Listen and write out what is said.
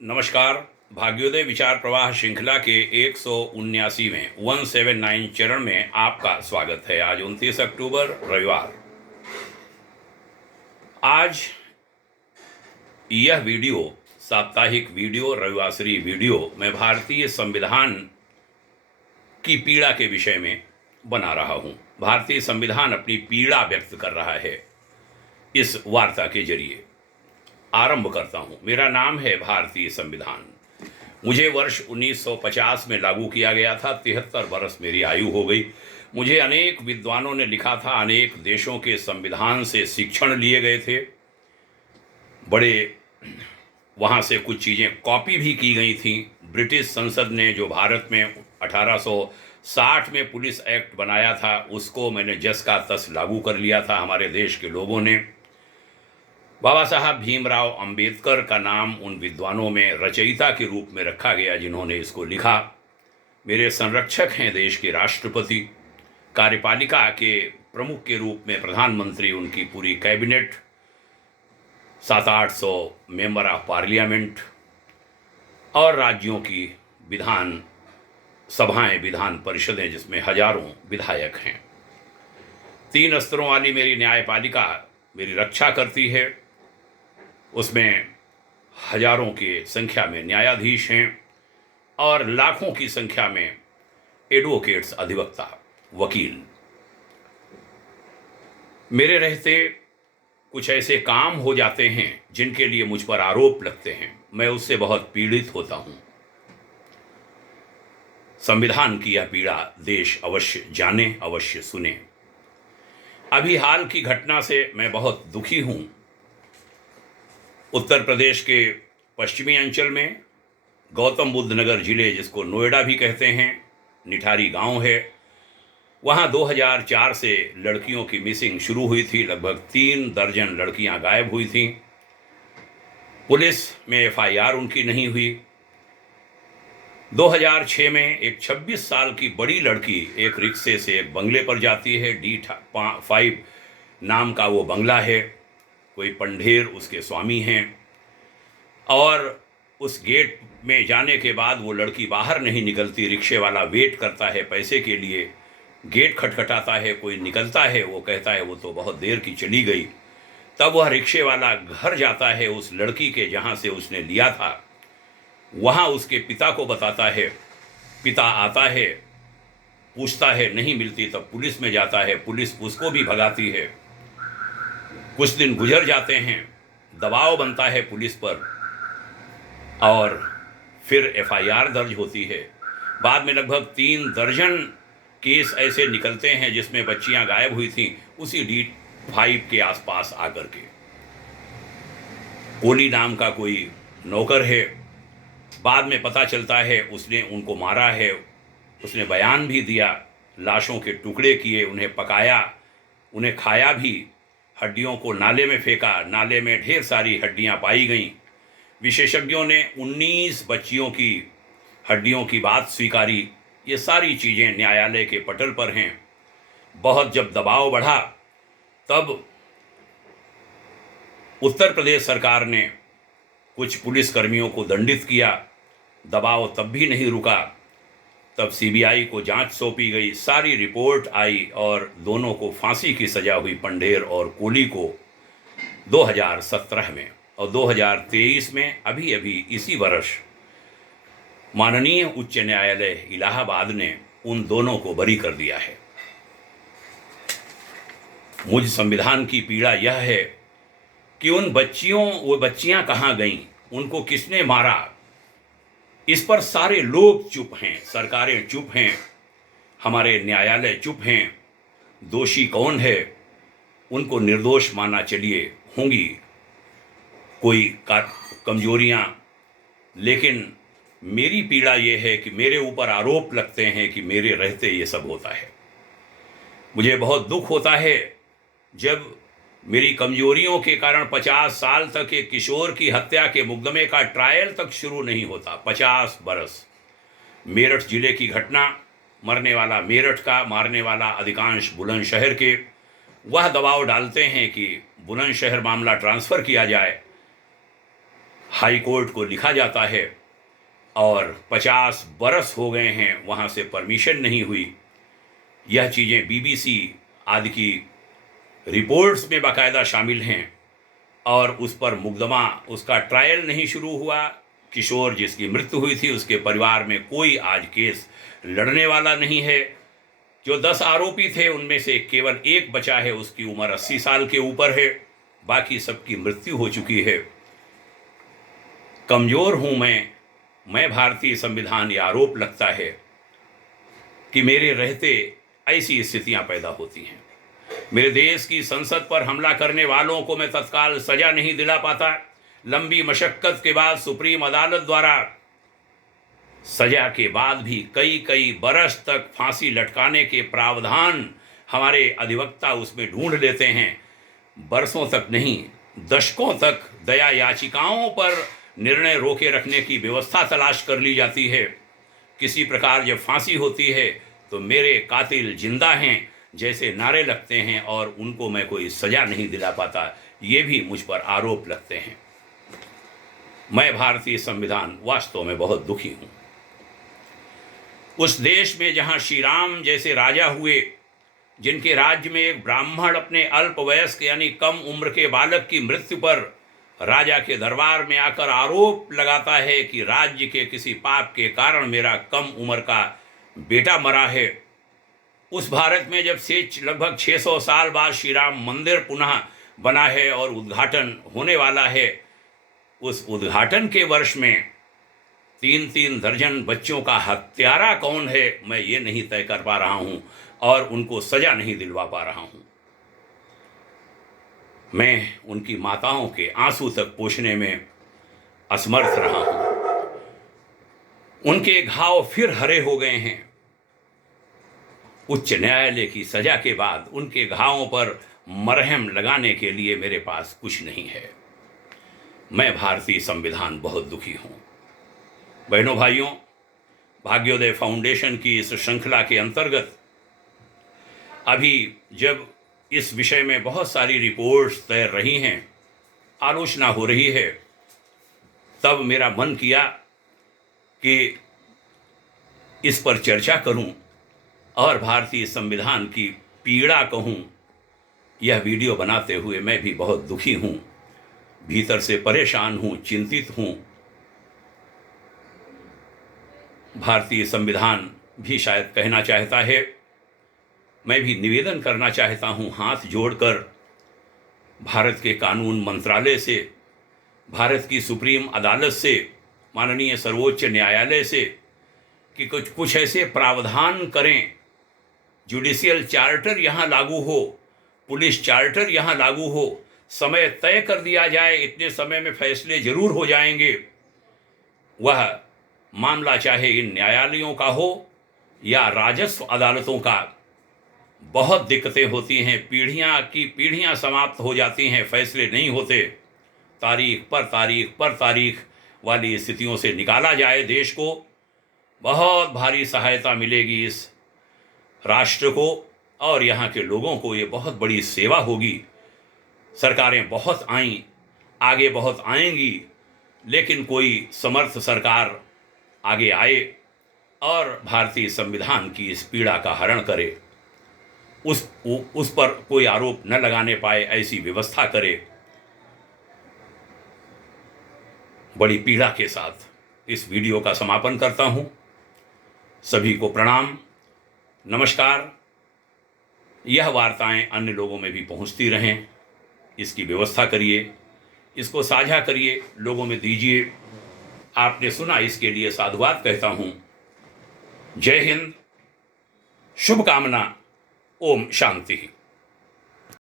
नमस्कार। भाग्योदय विचार प्रवाह श्रृंखला के 179वें 179 चरण में आपका स्वागत है। आज 29 अक्टूबर रविवार। आज यह वीडियो साप्ताहिक वीडियो रविवासरी वीडियो मैं भारतीय संविधान की पीड़ा के विषय में बना रहा हूं। भारतीय संविधान अपनी पीड़ा व्यक्त कर रहा है इस वार्ता के जरिए। आरंभ करता हूं। मेरा नाम है भारतीय संविधान। मुझे वर्ष 1950 में लागू किया गया था। 73 वर्ष मेरी आयु हो गई। मुझे अनेक विद्वानों ने लिखा था, अनेक देशों के संविधान से शिक्षण लिए गए थे। बड़े वहाँ से कुछ चीज़ें कॉपी भी की गई थी। ब्रिटिश संसद ने जो भारत में 1860 में पुलिस एक्ट बनाया था, उसको मैंने जस का तस लागू कर लिया था हमारे देश के लोगों ने। बाबा साहब भीमराव अंबेडकर का नाम उन विद्वानों में रचयिता के रूप में रखा गया जिन्होंने इसको लिखा। मेरे संरक्षक हैं देश के राष्ट्रपति। कार्यपालिका के प्रमुख के रूप में प्रधानमंत्री, उनकी पूरी कैबिनेट, 700-800 मेंबर ऑफ पार्लियामेंट और राज्यों की विधान सभाएं, विधान परिषदें जिसमें हजारों विधायक हैं। 3 स्तरों वाली मेरी न्यायपालिका मेरी रक्षा करती है। उसमें हजारों के संख्या में न्यायाधीश हैं और लाखों की संख्या में एडवोकेट्स, अधिवक्ता, वकील। मेरे रहते कुछ ऐसे काम हो जाते हैं जिनके लिए मुझ पर आरोप लगते हैं। मैं उससे बहुत पीड़ित होता हूं। संविधान की यह पीड़ा देश अवश्य जाने, अवश्य सुने। अभी हाल की घटना से मैं बहुत दुखी हूं। उत्तर प्रदेश के पश्चिमी अंचल में गौतम बुद्ध नगर जिले, जिसको नोएडा भी कहते हैं, निठारी गांव है। वहां 2004 से लड़कियों की मिसिंग शुरू हुई थी। लगभग 3 दर्जन लड़कियां गायब हुई थीं। पुलिस में एफआईआर उनकी नहीं हुई। 2006 में एक 26 साल की बड़ी लड़की एक रिक्शे से एक बंगले पर जाती है। D5 नाम का वो बंगला है। कोई पंढेर उसके स्वामी हैं और उस गेट में जाने के बाद वो लड़की बाहर नहीं निकलती। रिक्शे वाला वेट करता है पैसे के लिए। गेट खटखटाता है, कोई निकलता है, वो कहता है वो तो बहुत देर की चली गई। तब वह रिक्शे वाला घर जाता है उस लड़की के जहाँ से उसने लिया था। वहाँ उसके पिता को बताता है। पिता आता है, पूछता है, नहीं मिलती। तब पुलिस में जाता है। पुलिस उसको भी भगाती है। कुछ दिन गुजर जाते हैं। दबाव बनता है पुलिस पर और फिर एफआईआर दर्ज होती है। बाद में लगभग 3 दर्जन केस ऐसे निकलते हैं जिसमें बच्चियां गायब हुई थीं, उसी D5 के आसपास आकर के। कोली नाम का कोई नौकर है। बाद में पता चलता है उसने उनको मारा है। उसने बयान भी दिया। लाशों के टुकड़े किए, उन्हें पकाया, उन्हें खाया भी। हड्डियों को नाले में फेंका। नाले में ढेर सारी हड्डियां पाई गईं। विशेषज्ञों ने 19 बच्चियों की हड्डियों की बात स्वीकारी। ये सारी चीज़ें न्यायालय के पटल पर हैं। बहुत जब दबाव बढ़ा तब उत्तर प्रदेश सरकार ने कुछ पुलिसकर्मियों को दंडित किया। दबाव तब भी नहीं रुका। तब सीबीआई को जांच सौंपी गई। सारी रिपोर्ट आई और दोनों को फांसी की सजा हुई, पंढेर और कोली को, 2017 में। और 2023 में अभी अभी इसी वर्ष माननीय उच्च न्यायालय इलाहाबाद ने उन दोनों को बरी कर दिया है। मुझ संविधान की पीड़ा यह है कि वो बच्चियां कहाँ गईं, उनको किसने मारा, इस पर सारे लोग चुप हैं। सरकारें चुप हैं, हमारे न्यायालय चुप हैं। दोषी कौन है, उनको निर्दोष माना चलिए। होंगी कोई कमजोरियां, लेकिन मेरी पीड़ा ये है कि मेरे ऊपर आरोप लगते हैं कि मेरे रहते ये सब होता है। मुझे बहुत दुख होता है जब मेरी कमजोरियों के कारण 50 साल तक एक किशोर की हत्या के मुकदमे का ट्रायल तक शुरू नहीं होता। 50 बरस। मेरठ जिले की घटना, मरने वाला मेरठ का, मारने वाला अधिकांश बुलंदशहर के। वह दबाव डालते हैं कि बुलंदशहर मामला ट्रांसफ़र किया जाए। हाई कोर्ट को लिखा जाता है और 50 बरस हो गए हैं वहाँ से परमिशन नहीं हुई। यह चीज़ें बीबीसी आदि की रिपोर्ट्स में बाकायदा शामिल हैं और उस पर मुकदमा, उसका ट्रायल नहीं शुरू हुआ। किशोर जिसकी मृत्यु हुई थी उसके परिवार में कोई आज केस लड़ने वाला नहीं है। जो 10 आरोपी थे उनमें से केवल एक बचा है, उसकी उम्र 80 साल के ऊपर है, बाकी सबकी मृत्यु हो चुकी है। कमज़ोर हूँ मैं भारतीय संविधान, ये आरोप लगता है कि मेरे रहते ऐसी स्थितियां पैदा होती हैं। मेरे देश की संसद पर हमला करने वालों को मैं तत्काल सजा नहीं दिला पाता। लंबी मशक्कत के बाद सुप्रीम अदालत द्वारा सजा के बाद भी कई बरस तक फांसी लटकाने के प्रावधान हमारे अधिवक्ता उसमें ढूंढ लेते हैं। बरसों तक नहीं, दशकों तक दया याचिकाओं पर निर्णय रोके रखने की व्यवस्था तलाश कर ली जाती है। किसी प्रकार जब फांसी होती है तो मेरे कातिल जिंदा हैं जैसे नारे लगते हैं और उनको मैं कोई सजा नहीं दिला पाता। ये भी मुझ पर आरोप लगते हैं। मैं भारतीय संविधान वास्तव में बहुत दुखी हूँ। उस देश में जहाँ श्री राम जैसे राजा हुए, जिनके राज्य में एक ब्राह्मण अपने अल्पवयस्क यानी कम उम्र के बालक की मृत्यु पर राजा के दरबार में आकर आरोप लगाता है कि राज्य के किसी पाप के कारण मेरा कम उम्र का बेटा मरा है। उस भारत में जब से लगभग 600 साल बाद श्री राम मंदिर पुनः बना है और उद्घाटन होने वाला है, उस उद्घाटन के वर्ष में 3-3 दर्जन बच्चों का हत्यारा कौन है मैं ये नहीं तय कर पा रहा हूँ और उनको सजा नहीं दिलवा पा रहा हूँ। मैं उनकी माताओं के आंसू तक पोंछने में असमर्थ रहा हूँ। उनके घाव फिर हरे हो गए हैं। उच्च न्यायालय की सजा के बाद उनके घावों पर मरहम लगाने के लिए मेरे पास कुछ नहीं है। मैं भारतीय संविधान बहुत दुखी हूँ। बहनों भाइयों, भाग्योदय फाउंडेशन की इस श्रृंखला के अंतर्गत अभी जब इस विषय में बहुत सारी रिपोर्ट्स तैर रही हैं, आलोचना हो रही है, तब मेरा मन किया कि इस पर चर्चा करूं और भारतीय संविधान की पीड़ा कहूं। यह वीडियो बनाते हुए मैं भी बहुत दुखी हूं, भीतर से परेशान हूं, चिंतित हूं। भारतीय संविधान भी शायद कहना चाहता है, मैं भी निवेदन करना चाहता हूं हाथ जोड़कर भारत के कानून मंत्रालय से, भारत की सुप्रीम अदालत से, माननीय सर्वोच्च न्यायालय से कि कुछ ऐसे प्रावधान करें, जुडिशियल चार्टर यहाँ लागू हो, पुलिस चार्टर यहाँ लागू हो, समय तय कर दिया जाए, इतने समय में फैसले जरूर हो जाएंगे। वह मामला चाहे इन न्यायालयों का हो या राजस्व अदालतों का, बहुत दिक्कतें होती हैं, पीढ़ियाँ की पीढ़ियाँ समाप्त हो जाती हैं, फैसले नहीं होते। तारीख पर तारीख वाली स्थितियों से निकाला जाए देश को, बहुत भारी सहायता मिलेगी इस राष्ट्र को और यहाँ के लोगों को। ये बहुत बड़ी सेवा होगी। सरकारें बहुत आईं, आगे बहुत आएंगी, लेकिन कोई समर्थ सरकार आगे आए और भारतीय संविधान की इस पीड़ा का हरण करे, उस पर कोई आरोप न लगाने पाए, ऐसी व्यवस्था करे। बड़ी पीड़ा के साथ इस वीडियो का समापन करता हूं। सभी को प्रणाम, नमस्कार। यह वार्ताएं अन्य लोगों में भी पहुंचती रहें, इसकी व्यवस्था करिए, इसको साझा करिए, लोगों में दीजिए। आपने सुना, इसके लिए साधुवाद कहता हूं। जय हिंद, शुभकामना, ओम शांति।